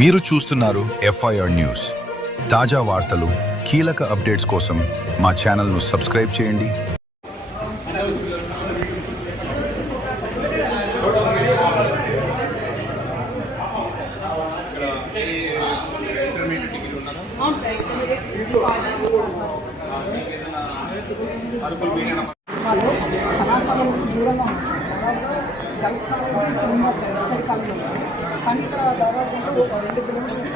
మీరు చూస్తున్నారు FIR news. తాజా వార్తలు, కీలక అప్డేట్స్ కోసం మా ఛానల్ను సబ్స్క్రైబ్ చేయండి. కళాశాలకు దూరంగా ఉంది సార్. దాదాపు గర్ల్స్ కాలేజ్ ఉంది సార్, ఎస్టేట్ కాలేజ్ ఉంది. కానీ ఇక్కడ దాదాపు ఒక 2 కిలోమీటర్లు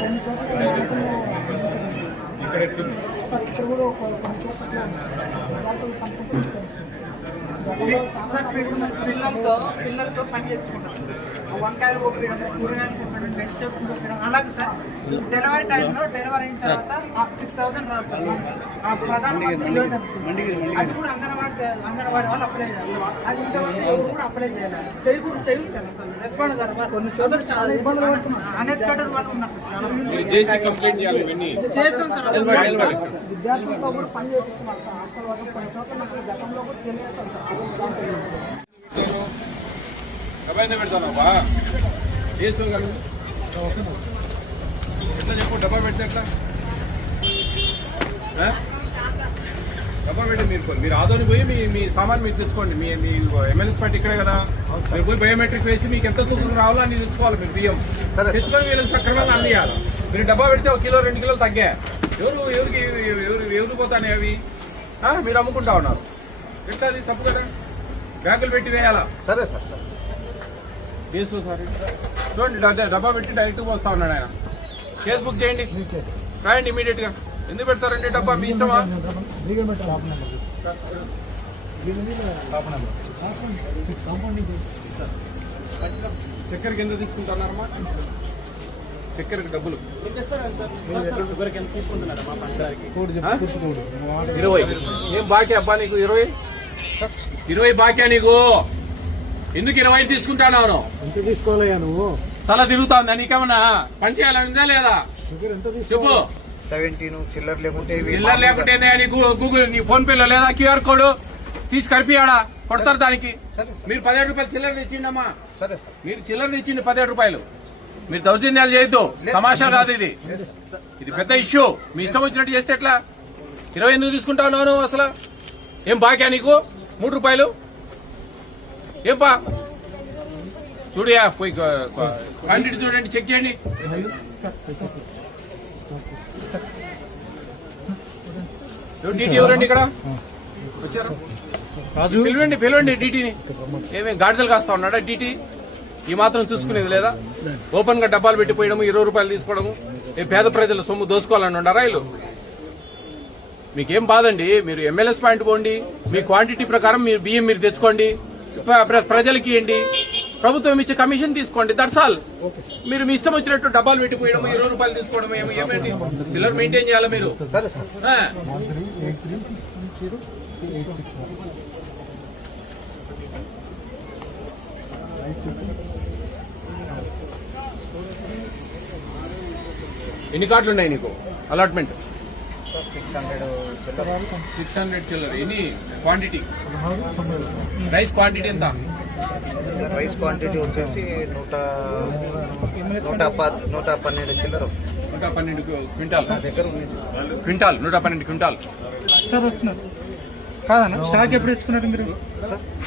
కొన్ని చోట్ల సార్, ఇక్కడ కూడా కొన్ని చోట్ల వాళ్ళతో కనుక్కుంటూ తెలుస్తుంది సార్. పిల్లలతో పని చేసుకుంటాం, వంకాయలు పంపించడం, కూరగాయలు పంపించడం, నెక్స్ట్ పంపించడం. అలాగే సార్ డెలివరీ టైంలో డెలివరీ అయిన తర్వాత 6,000 రాదు. ప్రధానమంత్రి యోజన అది కూడా అంగన్వాడీ వాళ్ళు అప్లై చేయాలి. అది ఇంతవరకు ఎవరు కూడా అప్లై చేయాలి. చేయించాలి సార్. రెస్పాండ్ గారు కొన్ని చోట్ల చాలా ఇబ్బందులు పడుతున్నారు. అన్ఎడ్యుకేటెడ్ వాళ్ళు ఉన్నారు సార్. చేస్తాం సార్. విద్యార్థులతో కూడా పని చేపిస్తున్నారు సార్. హాస్టల్ వరకు కొన్ని చోట్ల నాకు గతంలో కూడా తెలియజేస్తాం సార్. ఎట్లా చెప్పు, డబ్బా పెడితే ఎట్లా డబ్బా పెట్టి మీరు ఆదోని పోయి మీ సామాన్ మీరు తెచ్చుకోండి. మీ ఎమ్మెల్యేస్ పార్టీ ఇక్కడే కదా, మీరు పోయి బయోమెట్రిక్ వేసి మీకు ఎంత తూకం రావాలో అన్ని తెచ్చుకోవాలి. మీరు బియ్యం తెచ్చుకొని వీళ్ళకి సక్రమంగా అందియాలి. మీరు డబ్బా పెడితే 1 కిలో 2 కిలోలు తగ్గా. ఎవరు పోతానే అవి మీరు అమ్ముకుంటా ఉన్నారు. ఎట్లా అది తప్పు కదా, బ్యాంకులు పెట్టి వేయాలా? సరే సార్ కేసు సార్ చూడండి, డబ్బా పెట్టి డైరెక్ట్ వస్తా ఉన్నాడు ఆయన. కేసు బుక్ చేయండి, రాయండి ఇమీడియట్ గా. ఎందుకు పెడతారండి డబ్బా? మీ ఇష్టమా? చక్కెరకి ఎంత తీసుకుంటున్నారమ్మా? చక్కెరకి డబ్బులు 20. ఏం బాకీ అబ్బా నీకు? 20 బాకీ నీకు? ఎందుకు 20 తీసుకుంటాను? ఎంత తీసుకోవాలయ్యా నువ్వు? తల తిరుగుతా నీకేమన్నా పని చేయాలనిందా లేదా? చెప్పు. 17 చిల్లర లేకుంటే నీకు గూగుల్ నీ ఫోన్ పేలో లేదా QR కోడ్ తీసి కరిపియాడా? కొడతారు దానికి. మీరు 17 రూపాయలు చిల్లర తెచ్చిండమ్మా. మీరు చిల్లర తెచ్చిండి 17 రూపాయలు. మీరు దౌర్జన్యాలు చేయొద్దు, తమాషా కాదు ఇది. ఇది పెద్ద ఇష్యూ. మీ ఇష్టం వచ్చినట్టు చేస్తే ఎట్లా? 20 ఎందుకు తీసుకుంటావు అసలు? ఏం బాక్యా నీకు? 3 రూపాయలు ఏం బా? చూడియా పోయి క్వాంటిటీ చూడండి, చెక్ చేయండి. డీటీ ఎవరండి ఇక్కడ వచ్చారు? పిలవండి డీటీని. ఏమేమి గాడిదలు కాస్తా ఉన్నాడా డీటీ? ఈ మాత్రం చూసుకునేది లేదా? ఓపెన్ గా డబ్బాలు పెట్టిపోయడము, 20 రూపాయలు తీసుకోవడము. పేద ప్రజల సొమ్ము దోసుకోవాలని ఉన్నారా వీళ్ళు? మీకేం బాధండి? మీరు ఎమ్మెల్యేస్ పాయింట్ పోండి, మీ క్వాంటిటీ ప్రకారం మీరు బియ్యం మీరు తెచ్చుకోండి, ప్రజలకి ఇవ్వండి, ప్రభుత్వం ఇచ్చే కమిషన్ తీసుకోండి. That's all. మీరు మీ ఇష్టం వచ్చినట్టు డబ్బాలు పెట్టిపోయడం, 20 రూపాయలు తీసుకోవడం ఏమేంటి? చిల్లర మెయింటైన్ చేయాలా మీరు? ఎన్ని కార్డులు ఉన్నాయి నీకు అలాట్మెంట్? 600 చిల్లర. ఎన్ని క్వాంటిటీ? రైస్ క్వాంటిటీ ఎంత? రైస్ క్వాంటిటీ వచ్చేసి 112 చిల్లర. 112 క్వింటాల్ దగ్గర ఉంది. 112 క్వింటాల్ సార్ వస్తున్నారు కాదన్నా. స్టాక్ ఎప్పుడు తెచ్చుకున్నారు మీరు?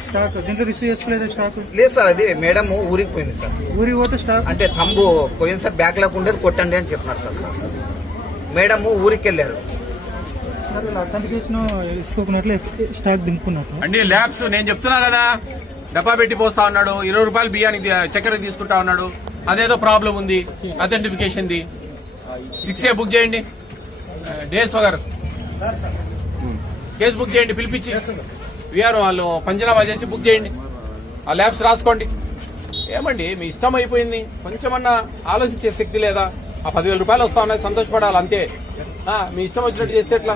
స్టాక్ దీంట్లో రిసీవ్ చేసుకోలేదు స్టాక్? లేదు సార్, అది మేడం ఊరికి పోయింది సార్. ఊరికి పోతే స్టాక్ అంటే తంబు పోయింది సార్, బ్యాగ్ లాగా ఉండేది కొట్టండి అని చెప్పినారు సార్. మేడం ఊరికి వెళ్ళారు సార్. ఇలా అథెంటికేషన్ వేసుకోకున్నట్లే స్టాక్ దింపుకున్నారు అండి. ల్యాబ్స్ నేను చెప్తున్నా కదా, డబ్బా పెట్టి పోస్తా ఉన్నాడు, 20 రూపాయలు బియ్యానికి చక్కెర తీసుకుంటా ఉన్నాడు. అదేదో ప్రాబ్లం ఉంది అథెంటిఫికేషన్ ది. 6A బుక్ చేయండి. డేస్వ గారు కేసు బుక్ చేయండి, పిలిపించి వీఆర్ వాళ్ళు పంచనామా చేసి బుక్ చేయండి. ఆ ల్యాబ్స్ రాసుకోండి. ఏమండి మీ ఇష్టం అయిపోయింది, కొంచెమన్నా ఆలోచించే శక్తి లేదా? ఆ 10,000 రూపాయలు వస్తా ఉన్నాయి, సంతోషపడాలి అంతే. మీ ఇష్టం వచ్చినట్టు చేస్తే ఎట్లా?